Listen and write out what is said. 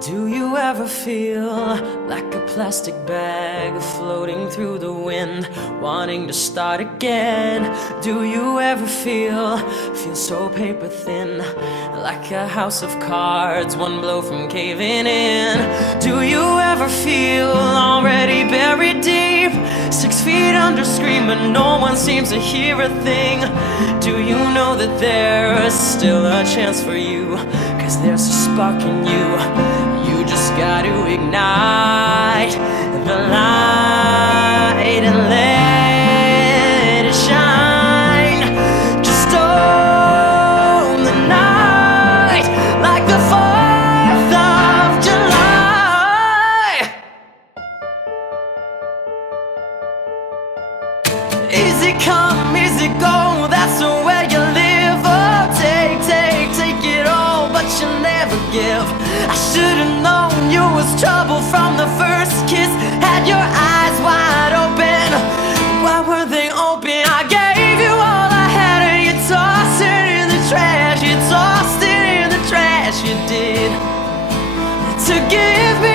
Do you ever feel like a plastic bag floating through the wind, wanting to start again? Do you ever feel so paper thin, like a house of cards, one blow from caving in? Do you ever feel already buried deep, 6 feet under, screaming, no one seems to hear a thing? Do you know that there is still a chance for you, 'cause there's a spark in you? You just gotta ignite the light and let it shine. Just own the night like the 4th of July. Easy come, easy go, that's the way you live. Oh, take it all, but you never give. I should've known you was trouble from the first kiss. Had your eyes wide open, why were they open? I gave you all I had and you tossed it in the trash. You tossed it in the trash, you did. To give me